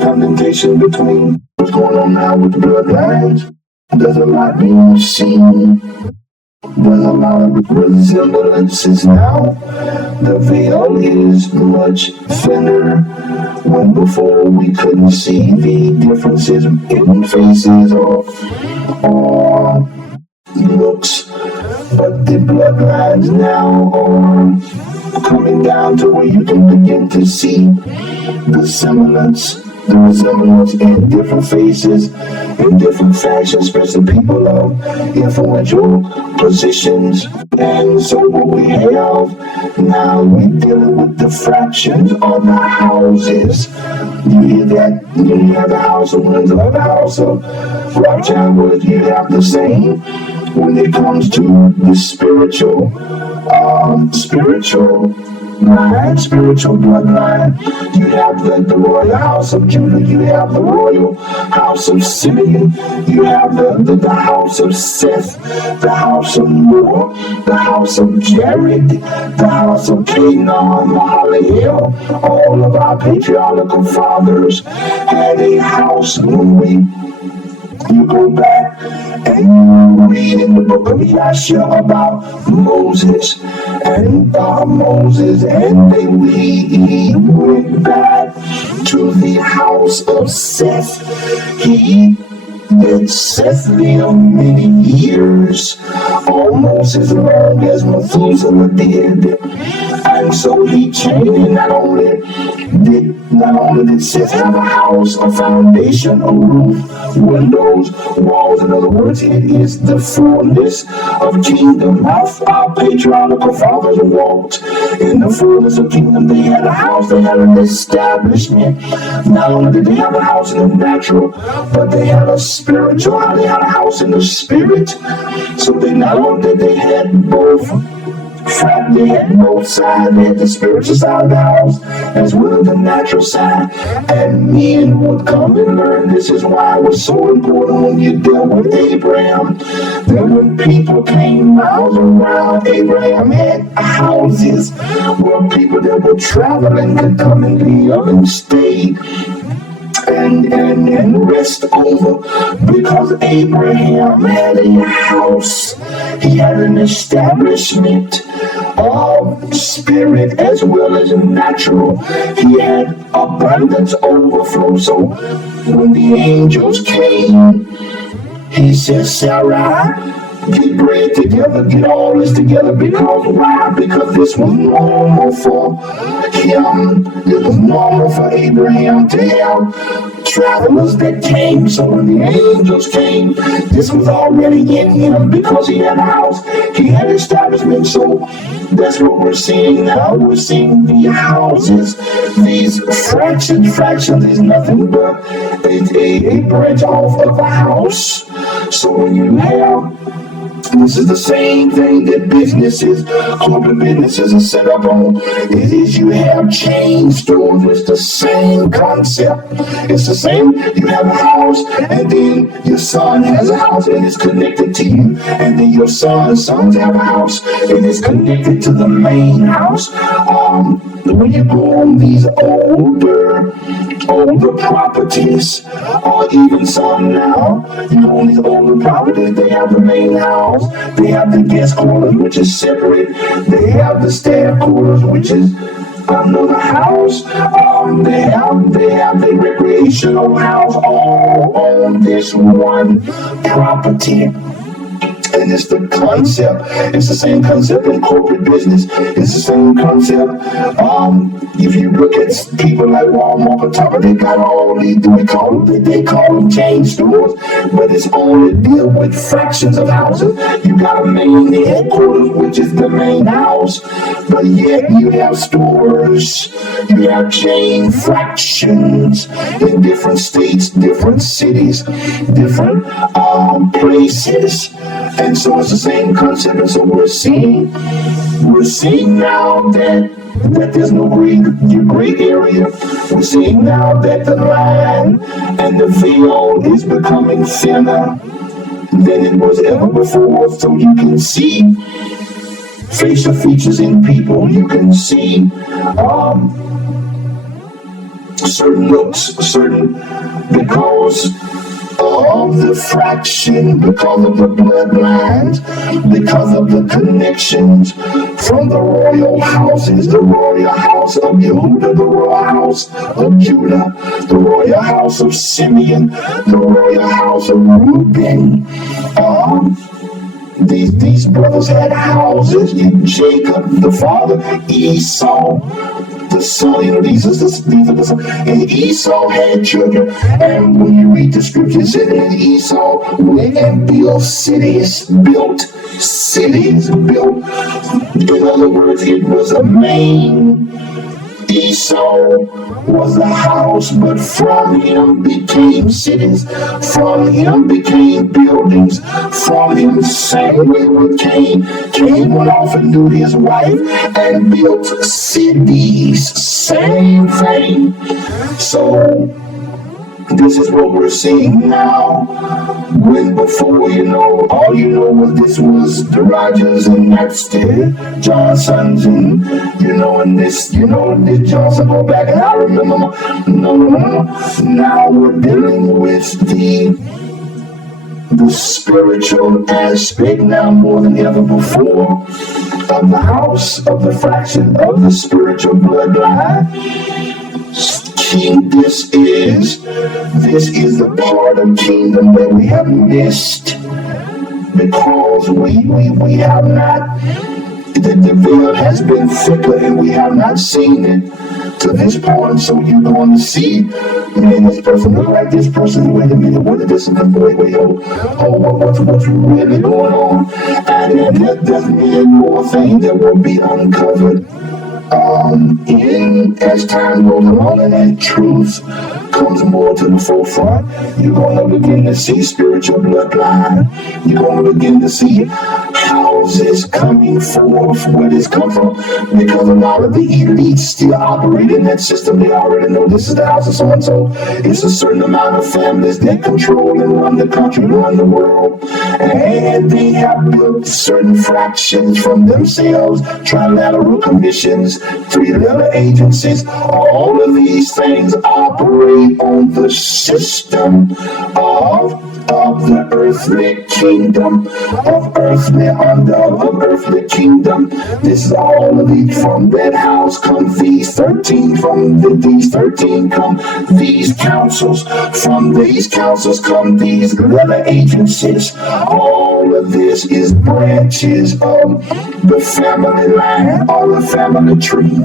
Condensation between what's going on now with the bloodlines. There's a lot being seen. There's a lot of resemblances now. The veil is much thinner. When before we couldn't see the differences in faces or looks, but the bloodlines now are coming down to where you can begin to see the resemblance in different faces, in different factions, especially people of influential positions. And so what we have now, we're dealing with the fractions of the houses. You hear that? You have the house of Windsor, the house of Rothschild, you have the same when it comes to the spiritual bloodline. You have the royal house of Judah, you have the royal house of Simeon, you have the house of Seth, the house of Noah, the house of Jared, the house of Canaan, Mahalalel. All of our patriarchal fathers had a house. When you go back and you read in the book of Yashia about Moses, and he went back to the house of Seth. He did Seth live many years, almost as long as Methuselah did. And so he changed, and not only did Seth have a house, a foundation, a roof, windows, walls. In other words, it is the fullness of kingdom. Our patriarchal fathers walked in the fullness of kingdom. They had a house, they had an establishment. Not only did they have a house in the natural, but they had a spiritual, they had a house in the spirit. So they not only did they had both sides. They had the spiritual side of the house as well as the natural side. And men would come and learn. This is why it was so important when you dealt with Abraham, that when people came miles around, Abraham had houses where people that were traveling could come and live and stay and rest over, because Abraham had a house. He had an establishment of spirit as well as natural. He had abundance, overflow. So when the angels came, he says, Sarah, get bread together, get all this together. Because why? Because this was normal for him. It was normal for Abraham to have travelers that came. So when the angels came, this was already in him because he had a house, he had establishment. So that's what we're seeing now. We're seeing the houses, these fractions is nothing but a branch off of a house. So when you have, this is the same thing that corporate businesses are set up on. It is, you have chain stores. It's the same concept. It's the same. You have a house, and then your son has a house, and it's connected to you. And then your sons have a house, and it's connected to the main house. When you go on these older properties, or even some now, you go on these older properties, they have the main house, they have the guest quarters, which is separate, they have the staff quarters, which is another house, they have the recreational house, all on this one property. And it's the concept. It's the same concept in corporate business. It's the same concept. If you look at people like Walmart, they got all these, they call them chain stores, but it's only deal with fractions of houses. You got a main headquarters, which is the main house, but yet you have stores, you have chain fractions in different states, different cities, different places. And so it's the same concept. And so we're seeing now that there's no gray area. We're seeing now that the line and the veil is becoming thinner than it was ever before. So you can see facial features in people. You can see certain looks, certain, because of the fraction, because of the bloodlines, because of the connections from the royal houses, the royal house of Yehuda, the royal house of Judah, the royal house of Simeon, the royal house of Reuben. These brothers had houses in Jacob, the father, Esau, the son. These are the sons. And Esau had children. And when you read the scriptures, it said Esau went and built cities. In other words, it was a main. Esau was a house, but from him became cities, from him became buildings, from him same way with Cain. Cain went off and knew his wife and built cities, same thing. So this is what we're seeing now. When before, all was this was the Rogers and that's the Johnsons and, and this Johnson go back. And I remember, no. Now we're dealing with the spiritual aspect now more than ever before of the house, of the fraction, of the spiritual bloodline. This is the part of kingdom that we have missed because we have not, the veil has been thicker and we have not seen it to this point. So you're going to see, man, this person look like this person. Wait a minute, what is this? What's really going on? And then there's many more things that will be uncovered. As time goes along and that truth comes more to the forefront, you're going to begin to see spiritual bloodline. You're going to begin to see houses coming forth, where this come from, because a lot of the elites still operate in that system. They already know this is the house of so-and-so. It's a certain amount of families that control and run the country, run the world, and they have built certain fractions from themselves, trilateral commissions, three-letter agencies. All of these things operate on the system of the earthly kingdom, of earthly kingdom. This is all of these. From that house come these 13, these 13 come these councils, from these councils come these letter agencies. All of this is branches of the family line or the family tree.